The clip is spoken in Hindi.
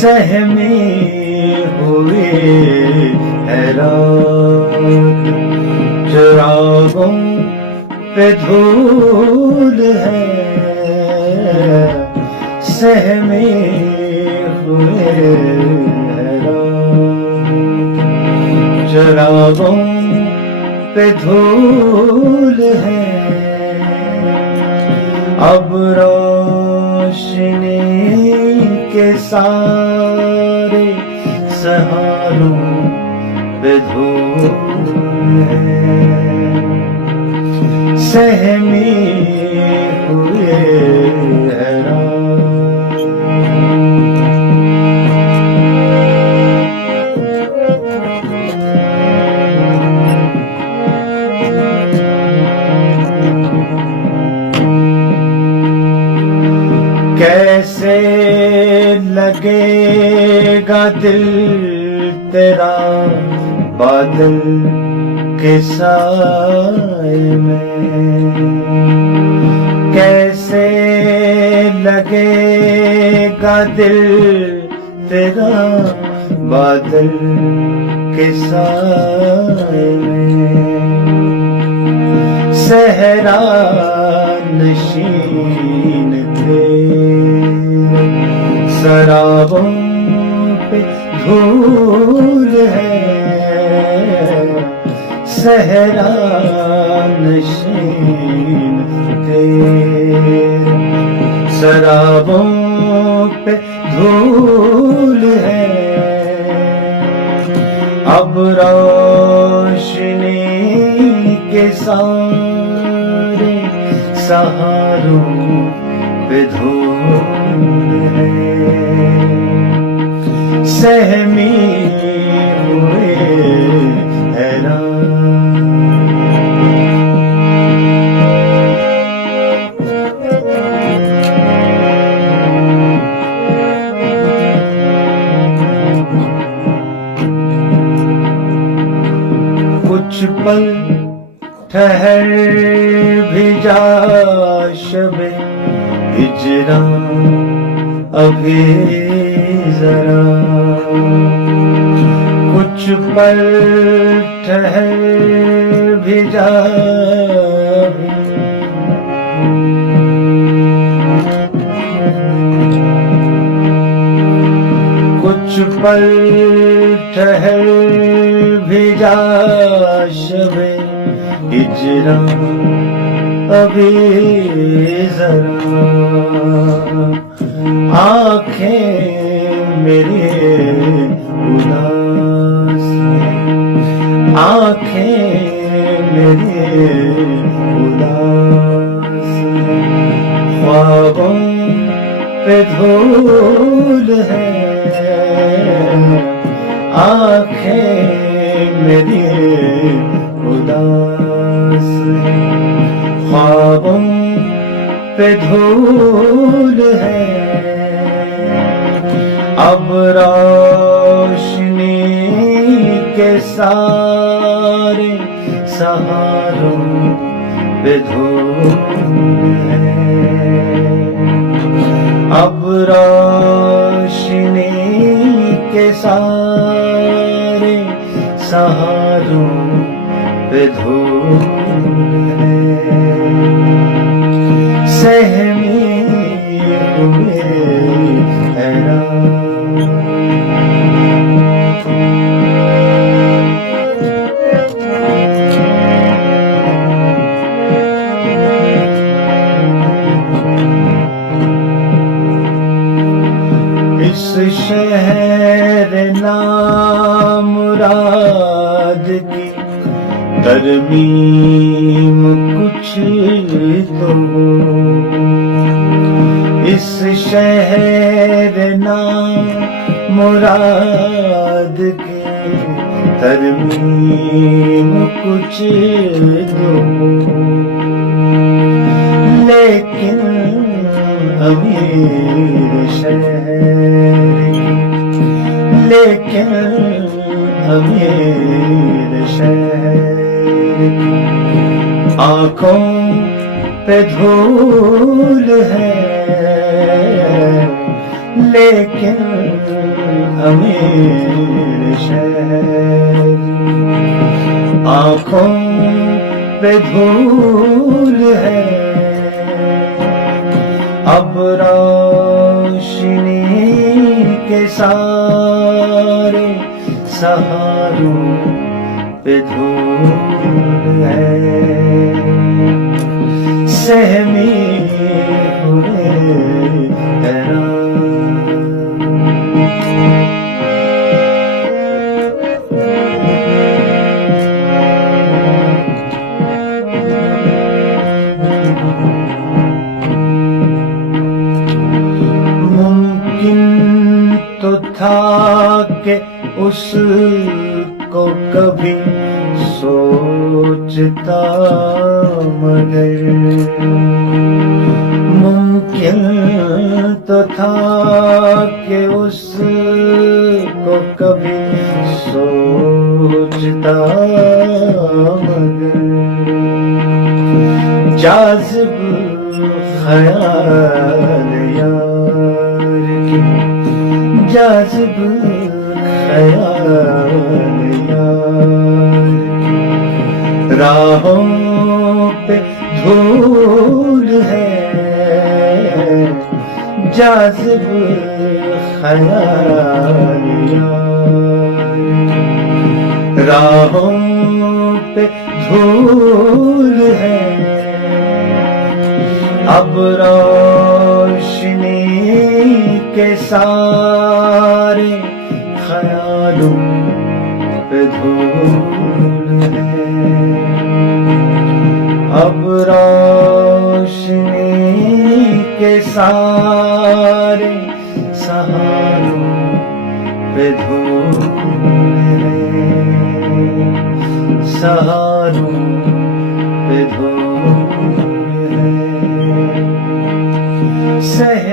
सहमे हुए हैरान, चिरागों पे धूल है, सहमे हुए हैरान, चिरागों पे धूल है। अब रोशनी के सारे सहारों पे धूल है, सहमे हुए हैरान। कैसे लगेगा दिल तेरा बादल के साए में, कैसे लगेगा दिल तेरा बादल के साए में। सहरा नशीन थे, शराबों पे धूल है, सहरा नशीन थे, शराबों पे धूल है। अब रोशनी के सारे सहारों पे धूल है, सहमी हुए हैरान। कुछ पल ठहर भी जा शबे हिजरा अभी जरा, कुछ पल ठहर भी जा, कुछ पल ठहर भी जा शबे हिजरा अभी जरा। आँखें मेरी उदास हैं, आँखें मेरी उदास हैं, ख्वाबों पे धूल है, आँखें मेरी उदास हैं, ख्वाबों पे धूल है। अब रोशनी के सारे सहारों पे धूल है, अब रोशनी के सारे सहारों पे धूल है, सहमी हुए हैरान। इस शहर नामुराद की तरमीम कुछ तो हो, इस शहर नामुराद की तरमीम कुछ तो हो, लेकिन अमीर शहर, लेकिन अमीर शहर आँखों पे धूल है, लेकिन अमीर शहर, आँखों पे धूल है, अब रोशनी के सारे सहारों पे धूल है, सहमी हुए हैरान। मुमकिन तो था कि उसको कभी सोचता, मगर मुमकिन तो था कि उसको कभी सोचता, मगर जाज़िब ख्याल यार की, जाज़िब ख्याल यार की, राहों पे धूल है, जाज़िब ख्याल यार की, राहों पे धूल है, अब रोशनी के सारे ख्यालों पे धूल है, अब रोशनी के सारे सहारों पे धूल है, सहारों पे धूल है, सह